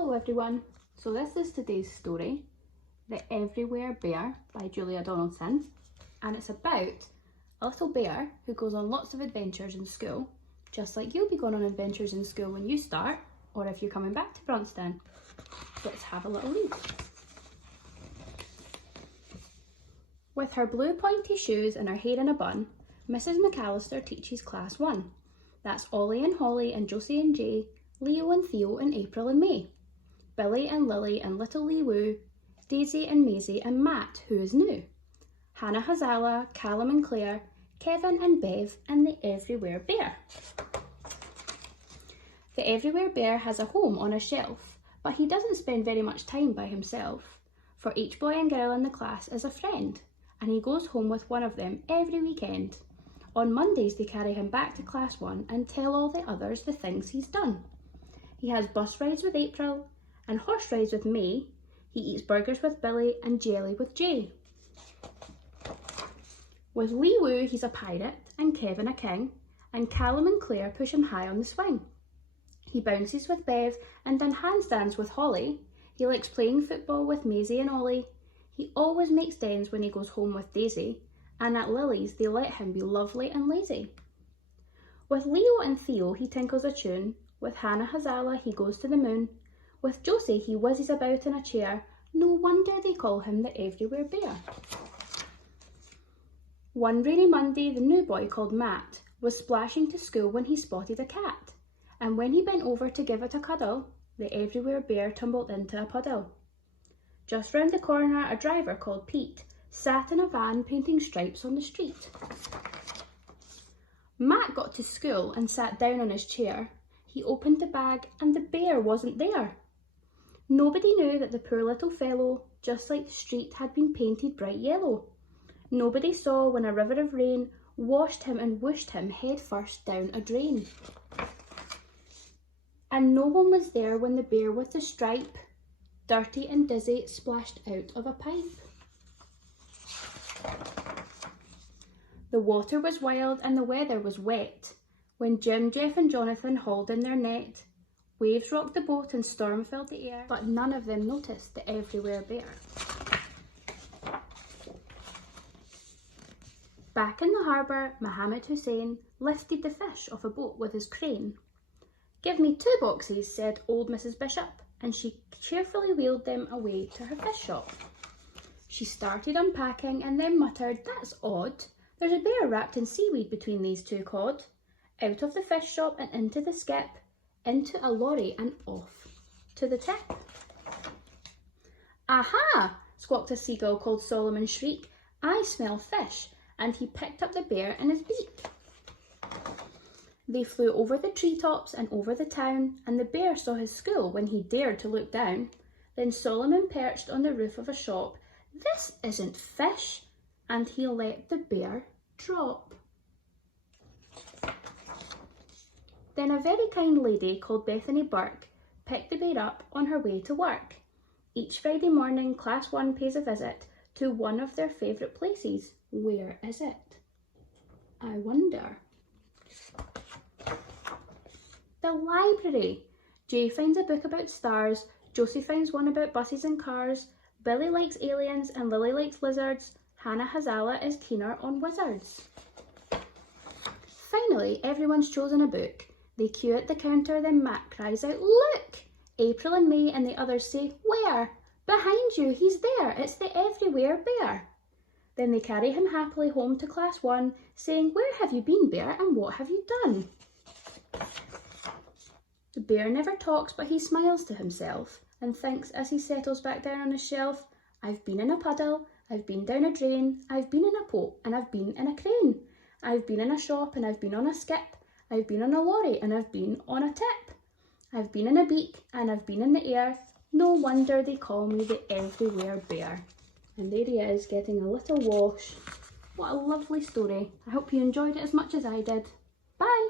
Hello everyone, so this is today's story, The Everywhere Bear by Julia Donaldson, and it's about a little bear who goes on lots of adventures in school, just like you'll be going on adventures in school when you start, or if you're coming back to Braunston. Let's have a little read. With her blue pointy shoes and her hair in a bun, Mrs McAllister teaches class 1. That's Ollie and Holly and Josie and Jay, Leo and Theo and April and May, Billy and Lily and little Lee Woo, Daisy and Maisie and Matt, who is new, Hannah Hazala, Callum and Claire, Kevin and Bev, and the Everywhere Bear. The Everywhere Bear has a home on a shelf, but he doesn't spend very much time by himself, for each boy and girl in the class is a friend, and he goes home with one of them every weekend. On Mondays they carry him back to class 1 and tell all the others the things he's done. He has bus rides with April and horse rides with May. He eats burgers with Billy and jelly with Jay. With Lee Woo, he's a pirate and Kevin a king, and Callum and Claire push him high on the swing. He bounces with Bev and does handstands with Holly. He likes playing football with Maisie and Ollie. He always makes dens when he goes home with Daisy, and at Lily's they let him be lovely and lazy. With Leo and Theo he tinkles a tune. With Hannah Hazala he goes to the moon. With Josie he whizzes about in a chair. No wonder they call him the Everywhere Bear. One rainy Monday the new boy called Matt was splashing to school when he spotted a cat, and when he bent over to give it a cuddle, the Everywhere Bear tumbled into a puddle. Just round the corner a driver called Pete sat in a van painting stripes on the street. Matt got to school and sat down on his chair. He opened the bag and the bear wasn't there. Nobody knew that the poor little fellow, just like the street, had been painted bright yellow. Nobody saw when a river of rain washed him and whooshed him head first down a drain. And no one was there when the bear with the stripe, dirty and dizzy, splashed out of a pipe. The water was wild and the weather was wet. When Jim, Jeff and Jonathan hauled in their net, waves rocked the boat and storm filled the air, but none of them noticed the Everywhere Bear. Back in the harbour, Mohammed Hussein lifted the fish off a boat with his crane. "Give me 2 boxes," said old Mrs Bishop, and she cheerfully wheeled them away to her fish shop. She started unpacking and then muttered, "That's odd. There's a bear wrapped in seaweed between these 2 cod." Out of the fish shop and into the skip, into a lorry and off to the tip. "Aha!" squawked a seagull called Solomon Shriek. "I smell fish," and he picked up the bear in his beak. They flew over the treetops and over the town, and the bear saw his school when he dared to look down. Then Solomon perched on the roof of a shop. "This isn't fish," and he let the bear drop. Then a very kind lady called Bethany Burke picked the bear up on her way to work. Each Friday morning, class 1 pays a visit to one of their favourite places. Where is it? I wonder. The library. Jay finds a book about stars, Josie finds one about buses and cars, Billy likes aliens and Lily likes lizards, Hannah Hazala is keener on wizards. Finally, everyone's chosen a book. They queue at the counter, then Matt cries out, "Look!" April and May and the others say, "Where?" "Behind you, he's there, it's the Everywhere Bear." Then they carry him happily home to class 1, saying, "Where have you been, Bear, and what have you done?" The bear never talks, but he smiles to himself and thinks as he settles back down on his shelf, "I've been in a puddle, I've been down a drain, I've been in a pot and I've been in a crane. I've been in a shop and I've been on a skip. I've been on a lorry and I've been on a tip. I've been in a beak and I've been in the air. No wonder they call me the Everywhere Bear." And there he is, getting a little wash. What a lovely story. I hope you enjoyed it as much as I did. Bye!